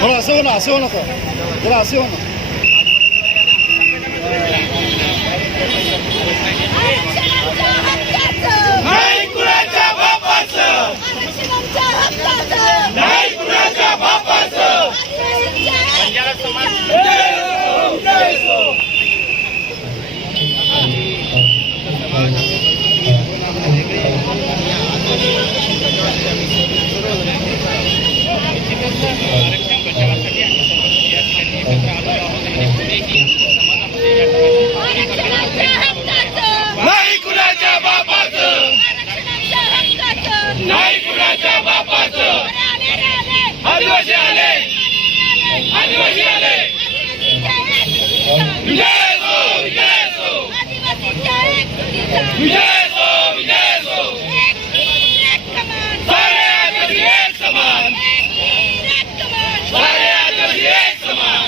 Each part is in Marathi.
थोड़ा असं हो ना थोड़ा असं हो ना. नाही कुणाच्या बापाचं, नाही कुणाच्या बापाचं. नाही कुणाच्या बापाचं, नाही कुणाच्या बापाचं. आदिवासी आले, आदिवासी आले. विजय असो, विजय असो, विजय असो, विजय असो. सारे आदिवासी एक समान, सारे आदिवासी एक समान.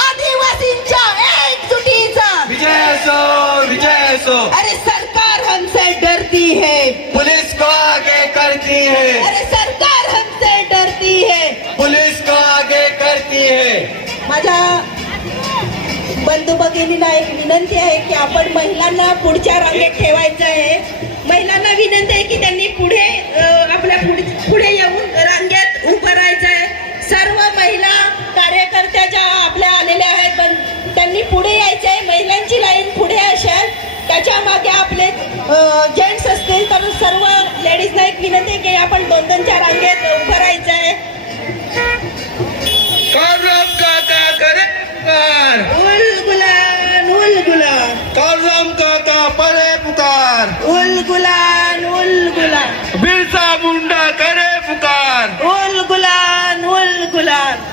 आदिवासींच्या एकजुटीचा विजय असो, विजय असो. अरे सरकार हमसे डरती है, पुलिस को आगे करती है. अरे सरकार हमसे डरती है, पुलिस को आगे करती है. माझ्या बंधू भगिनींना एक विनंती आहे की आपण महिलांना पुढच्या रांगेत ठेवायचं आहे. महिलांना विनंती आहे की त्यांनी पुढे आपल्या पुढे येऊन रांगेत उभं राहायचं आहे. सर्व महिला कार्यकर्त्या ज्या आपल्या आलेल्या आहेत पण त्यांनी पुढे यायचं आहे. महिलांची लाईन पुढे असेल, त्याच्या मागे आपले जेंट्स असतील तर सर्व लेडीजना एक विनंती आहे की आपण 2-2च्या रांगेत उभं राहायचं आहे. काळराम काका करे पुकार, उलगुलान उलगुलान, काळराम काका पळे पुकार, उलगुलान उलगुलान, बिरसा मुंडा करे पुकार. उलगुलान उलगुलान.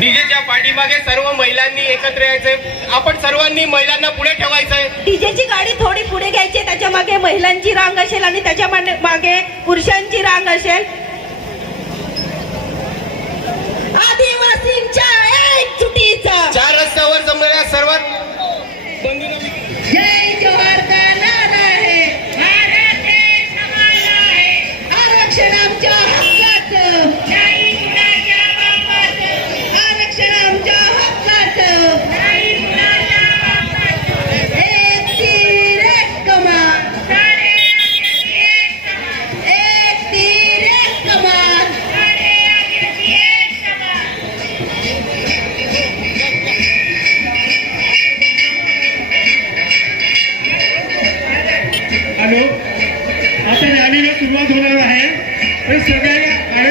डीजेच्या पाठीमागे सर्व महिलांनी एकत्र यायचंय. आपण सर्वांनी महिलांना पुढे ठेवायचंय. डीजेची गाडी थोडी पुढे घ्यायची, त्याच्या मागे महिलांची रांग असेल आणि त्याच्या मागे पुरुषांची रांग असेल. आदिवासींच्या एकजुटीचा 4 रस्त्यावर जमलेल्या सर्वात जय जोहार का नारा है, भारत देश हमारा है. आरक्षण आमच्या हक्काचं, नाही कुणाच्या बापाचं. आरक्षण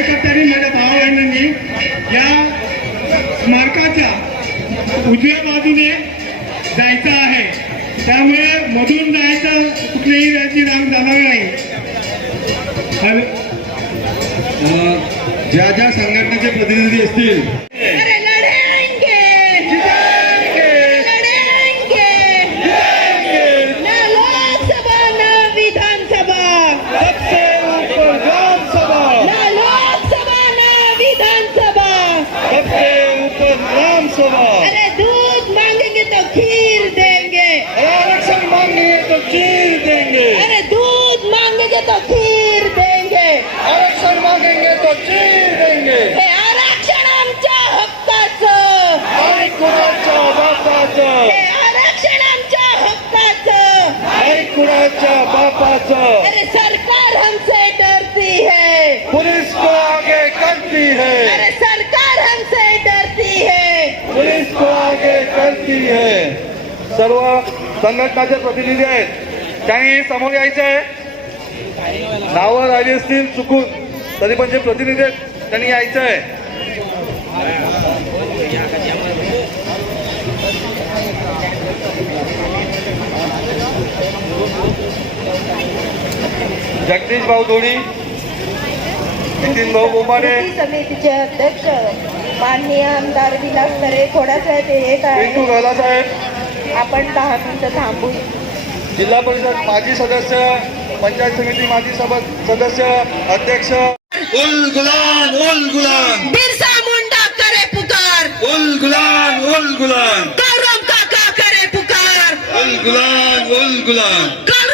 कार्यकर्त्यांनी माझ्या भावा बहिणींनी या स्मारकाच्या उजव्या बाजूने जायचं आहे, त्यामुळे मधून जायचं कुठल्याही वेळची रांग जाणार नाही. ज्या ज्या संघटनेचे प्रतिनिधी असतील अरे लढेंगे लढेंगे ना लोकसभा ना विधानसभा सबसे ऊपर ग्रामसभा, ना लोकसभा ना विधानसभा सबसे ऊपर ग्रामसभा. अरे दूध मांगेंगे तो खीर देंगे आरक्षण मांगेंगे तो खीर देंगे, अरे दूध मांगेंगे तो खीर देंगे आरक्षण मांगेंगे तो खीर देंगे. हे आरक्षण आमच्या हक्काचं आणि कुणाच्या बापाचं, हे आरक्षण आमच्या हक्काचं आणि कुणाच्या बापाचं. अरे सरकार हमसे डरती है पुलिस को आगे करती है, अरे सरकार हमसे डरती है पुलिस को आगे करती है. सर्व संघटनाचे प्रतिनिधी आहेत, त्यांनी समोर यायचं आहे. नावं राहिली असतील चुकून तरी पण जे प्रतिनिधी आहेत त्यांनी यायचं आहे. जगदीश भाऊ धोडी, नितीन भाऊ बोमाडे, कृती समितीचे अध्यक्ष माननीय आमदार विलास तरे खोडासाहेब येत पिंटू आहे. गहला साहेब, आपण 10 मिनिटं थांबू. जिल्हा परिषद माजी सदस्य, पंचायत समिती माजी सदस्य, अध्यक्ष. उल गुलान बिरसा मुंडा करे पुकार, उल गुलान गौरव काका करे पुकार, उल गुलान. गौरव